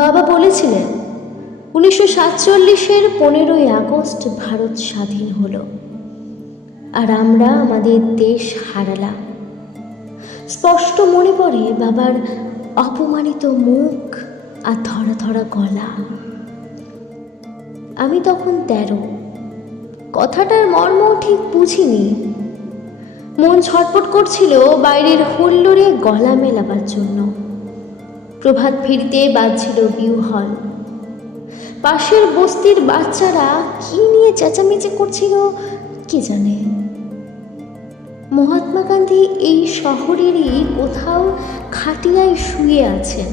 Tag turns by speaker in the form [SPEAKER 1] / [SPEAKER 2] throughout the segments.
[SPEAKER 1] বলেছিলেন, উনিশশো সাতচল্লিশের পনেরোই আগস্ট ভারত স্বাধীন হলো, আর আমরা আমাদের দেশ হারালাম। স্পষ্ট মনে পড়ে বাবার অপমানিত মুখ আর ধরা ধরা গলা। আমি তখন তেরো। কথাটার মর্ম ঠিক বুঝিনি। মন ছটপট করছিল বাইরের হুল্লোড়ে গলা মেলাবার জন্য। প্রভাত ফিরতে বাজছিল বিউহল। পাশের বস্তির বাচ্চারা কি নিয়ে চেঁচামেচি করছিল, কে জানে? মহাত্মা গান্ধী এই শহরেরই কোথাও খাটিয়ায় শুয়ে আছেন।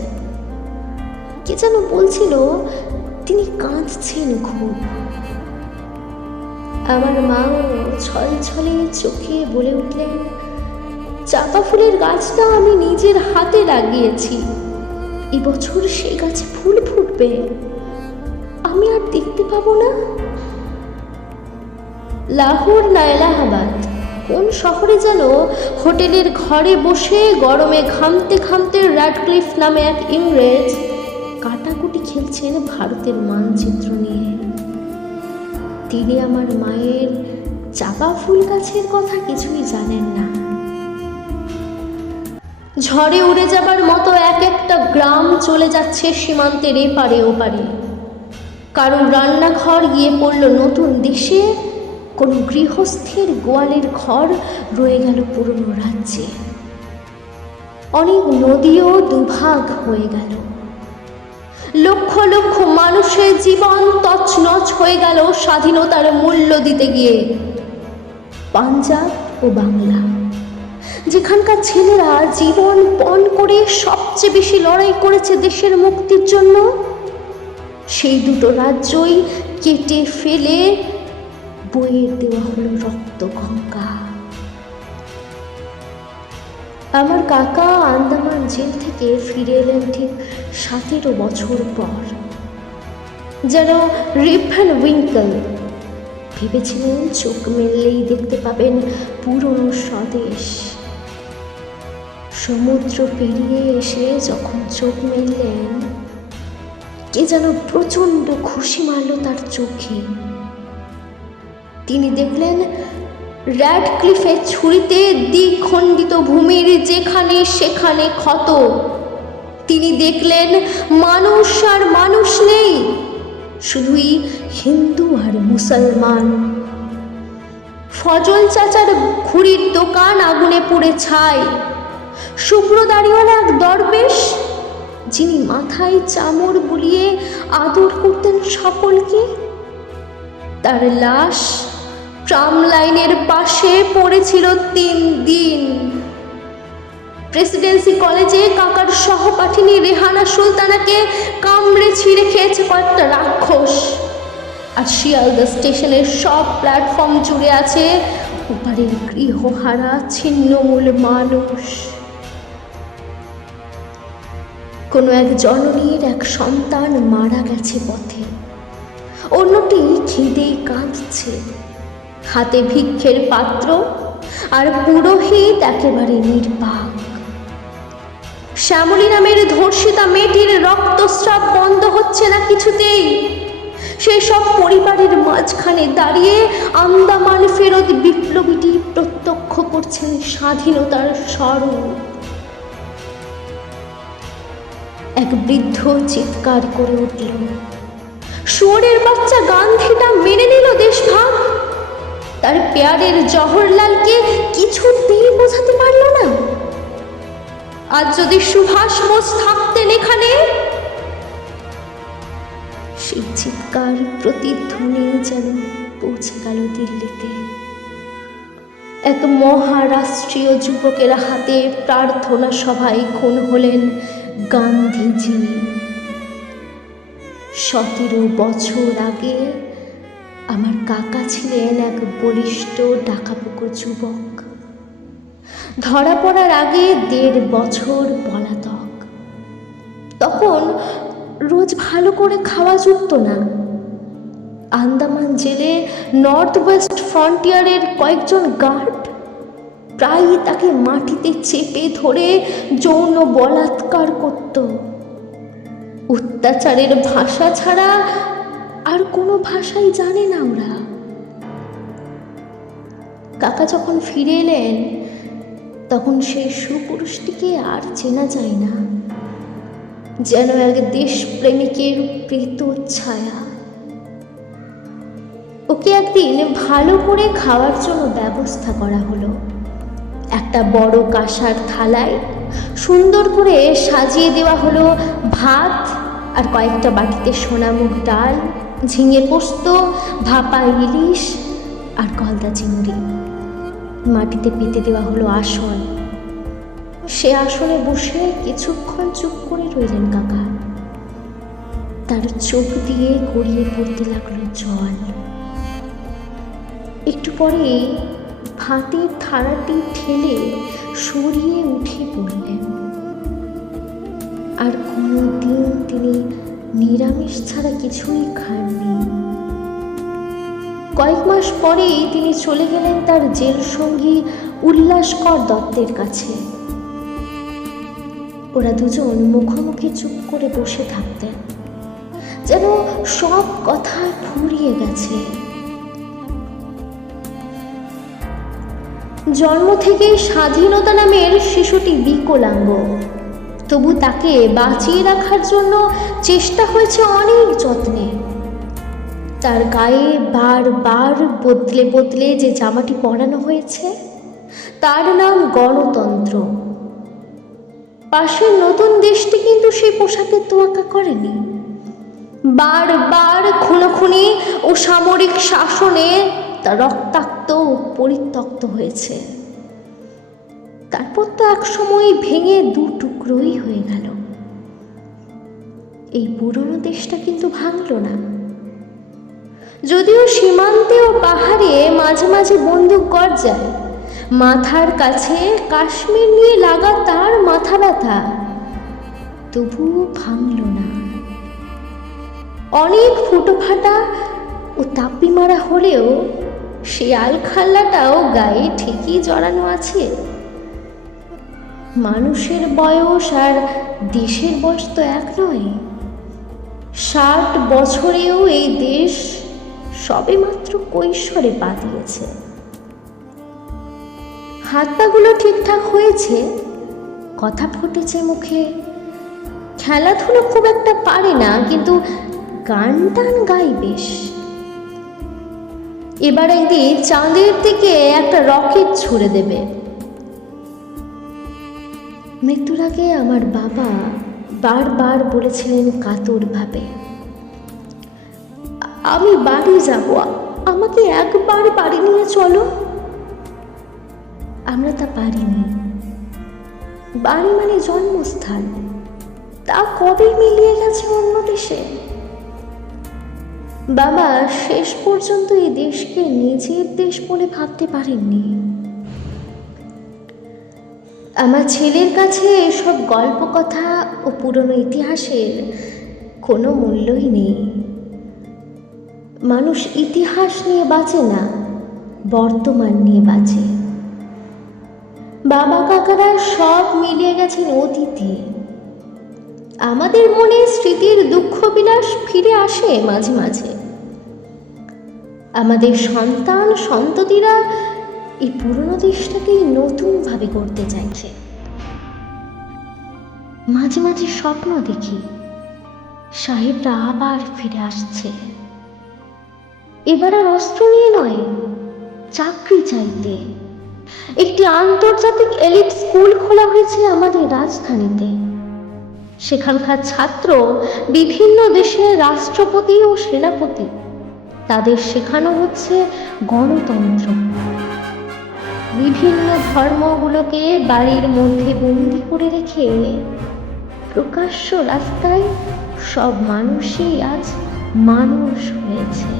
[SPEAKER 1] কে যেন বলছিল, তিনি কাঁদছেন খুব। আমার মাও ছল ছলে চোখে বলে উঠলেন, চাপা ফুলের গাছটা আমি নিজের হাতে লাগিয়েছি। এবছর সে গাছে ফুল ফুটবে। আমি আর দেখতে পাবো না। লাহোর না এলাহাবাদ, কোন শহরে যেন হোটেলের ঘরে বসে গরমে ঘামতে ঘামতে র্যাডক্লিফ নামে এক ইংরেজ কাটাকুটি খেলছেন ভারতের মানচিত্র নিয়ে। তিনি আমার মায়ের চাপা ফুল গাছের কথা কিছুই জানেন না। ঝড়ে উড়ে যাবার মতো এক একটা গ্রাম চলে যাচ্ছে সীমান্তের এপারে ওপারে। কারোর রান্নাঘর গিয়ে পড়ল নতুন দেশে, কোনো গৃহস্থের গোয়ালের ঘর রয়ে গেল পুরনো রাজ্যে। অনেক নদীও দুভাগ হয়ে গেল। লক্ষ লক্ষ মানুষের জীবন তছনছ হয়ে গেল স্বাধীনতার মূল্য দিতে গিয়ে। পাঞ্জাব ও বাংলা। যেখানকার ছেলেরা জীবন পণ করে সবচেয়ে বেশি লড়াই করেছে দেশের মুক্তির জন্য, সেই দুটো রাজ্যই কেটে ফেলে বইয়ে দেওয়া হলো রক্ত গঙ্গা আমার কাকা আন্দামান জেল থেকে ফিরে এলেন ঠিক সতেরো বছর পর। যেন রিফান উইঙ্কল ভেবেছিলেন চোখ মেললেই দেখতে পাবেন পুরনো স্বদেশ। সমুদ্র পেরিয়ে এসে যখন চোখ মেললেন, কে যেন প্রচণ্ড খুশি মারল তার চোখে। তিনি দেখলেন র্যাড ক্লিফের ছুরিতে দ্বিখণ্ডিত ভূমির যেখানে সেখানে ক্ষত। তিনি দেখলেন, মানুষ আর মানুষ নেই, শুধুই হিন্দু আর মুসলমান। ফজল চাচার ঘুড়ির দোকান আগুনে পুড়ে ছাই। শুভ্র দাড়িওয়ালা এক দরবেশ, যিনি মাথায় চামড় বুলিয়ে আদর করতেন সকলকে, তার লাশ ট্রাম লাইনের পাশে পড়েছিল তিন দিন। প্রেসিডেন্সি কলেজে কাকার সহপাঠিনী রেহানা সুলতানাকে কামড়ে ছিঁড়ে খেয়েছে কয়েকটা রাক্ষস। আর শিয়ালদা স্টেশনের সব প্ল্যাটফর্ম জুড়ে আছে ওপারের গৃহহারা ছিন্নমূল মানুষ। কোনো এক জননীর এক সন্তান মারা গেছে পথে। অন্যটি খিদেই কাঁদছে। হাতে ভিক্ষের পাত্র আর পুরোহিত একেবারে নির্বাক। শ্যামলী নামের ধর্ষিতা মেয়েটির রক্তস্রাব বন্ধ হচ্ছে না কিছুতেই। সেই সব পরিবারের মাঝখানে দাঁড়িয়ে আন্দামান ফেরত বিপ্লবীটি প্রত্যক্ষ করছেন স্বাধীনতার স্বরূপ এক বৃদ্ধ চিৎকার করে উঠল। শুয়োরের বাচ্চা গান্ধীটা মেনে নিল দেশভাগ। তার পেয়ারের জওহরলালকে কিছুতেই বোঝাতে পারল না। আজ যদি সুভাষ বোস থাকতেন এখানে, সেই চিৎকার প্রতিধ্বনি যেন পৌঁছে গেল দিল্লিতে। এক মহারাষ্ট্রীয় যুবকের হাতে প্রার্থনা সভায় খুন হলেন গান্ধীজি, সতেরো বছর আগে আমার কাকা ছিলেন এক বলিষ্ঠ ডাকাপুকো যুবক। ধরা পড়ার আগে দেড় বছর পলাতক। তখন রোজ ভালো করে খাওয়া যুক্ত না। আন্দামান জেলে নর্থ ওয়েস্ট ফ্রন্টিয়ারের কয়েকজন গার্ড প্রায়ই তাকে মাটিতে চেপে ধরে যৌন বলাৎকার করত। অত্যাচারের ভাষা ছাড়া আর কোনো ভাষাই জানে না ওরা। কাকা যখন ফিরে এলেন, তখন সেই সুপুরুষটিকে আর চেনা যায় না। যেন এক দেশপ্রেমিকের প্রীত ছায়া। ওকে একদিন ভালো করে খাওয়ার জন্য ব্যবস্থা করা হলো। একটা বড় কাঁসার থালায় সুন্দর করে সাজিয়ে দেওয়া হলো ভাত আর কয়েকটা বাটিতে সোনামুখ ডাল, ঝিঙে পোস্ত, ভাপা ইলিশ আর গলদা চিংড়ি। মাটিতে পেতে দেওয়া হলো আসন। সে আসনে বসে কিছুক্ষণ চুপ করে রইলেন কাকা। তার চোখ দিয়ে গড়িয়ে পড়তে লাগল জল। একটু পরে ভাতের থালাটি ঠেলে সরিয়ে উঠে পড়লেন। আর কোনো দিন তিনি নিরামিষ ছাড়া কিছুই খাননি। কয়েক মাস পরেই তিনি চলে গেলেন তার জেল সঙ্গী উল্লাসকর দত্তের কাছে। ওরা দুজন মুখোমুখি চুপ করে বসে থাকতেন। যেন সব কথা ফুরিয়ে গেছে। জন্ম থেকে স্বাধীনতা নামের শিশুটি বিকলাঙ্গ। তবু তাকে বাঁচিয়ে রাখার জন্য চেষ্টা হয়েছে অনেক যত্নে। তার গায়ে বারবার বদলে বদলে যে জামাটি পরানো হয়েছে, তার নাম গণতন্ত্র। পাশের নতুন দেশটি কিন্তু সেই পোশাকের তোয়াক্কা করেনি। বারবার খুনোখুনি ও সামরিক শাসনে তা রক্তাক্ত ও পরিত্যক্ত হয়েছে। তারপর তো একসময় ভেঙে দু টুকরোই হয়ে গেল। এই পুরনো দেশটা কিন্তু ভাঙল না। যদিও সীমান্তে ও পাহাড়ে মাঝে মাঝে বন্দুক গর্জায় মাথার কাছে কাশ্মীর নিয়ে লাগাতার মাথা ব্যথা, তবুও ভাঙল না। অনেক ফুটো ফাটা ও তাপ্পি মারা হলেও সে আলখাল্লাটাও গায়ে ঠিকই জড়ানো আছে। মানুষের বয়স আর দেশের বয়স তো এক নয়। ষাট বছরেও এই দেশ সবেমাত্র কৈশোরে পা দিয়েছে। হাত পাগুলো ঠিকঠাক হয়েছে, কথা ফুটেছে মুখে। খেলাধুলো খুব একটা পারে না, কিন্তু গান টান গাই বেশ। এবার একদিন চাঁদের দিকে একটা রকেট ছুড়ে দেবে। মৃত্যুর আগে আমার বাবা বারবার বলেছিলেন কাতরভাবে, আমি বাড়ি যাব, আমাকে একবার বাড়ি নিয়ে চলো। আমরা তা পারিনি। বাড়ি মানে জন্মস্থান। তা কবে মিলিয়ে গেছে অন্য দেশে? বাবা, শেষ পর্যন্ত এই দেশকে নিজের দেশ বলে ভাবতে পারেননি। আমার ছেলের কাছে এসব গল্প কথা ও পুরনো ইতিহাসের কোনো মূল্যই নেই। মানুষ ইতিহাস নিয়ে বাঁচে না, বর্তমান নিয়ে বাঁচে। বাবা কাকারা সব মিলিয়ে গেছেন অতীতে। আমাদের মনে স্মৃতির দুঃখ বিলাস ফিরে আসে মাঝে মাঝে। আমাদের সন্তান, সন্ততিরা এই পুরনো দেশটাকেই নতুনভাবে করতে চাইছে। মাঝে মাঝে স্বপ্ন দেখি, সাহেবরা আবার ফিরে আসছে। এবার আর অস্ত্র নিয়ে নয়, চাকরি চাইতে। একটি আন্তর্জাতিক এলিট স্কুল খোলা হয়েছে আমাদের রাজধানীতে। সেখানকার ছাত্র বিভিন্ন দেশের রাষ্ট্রপতি ও সেনাপতি তাদের শেখানো হচ্ছে গণতন্ত্র। বিভিন্ন ধর্মগুলোকে বাড়ির মধ্যে বন্দি করে রেখে প্রকাশ্য রাস্তায় সব মানুষই আজ মানুষ হয়েছে।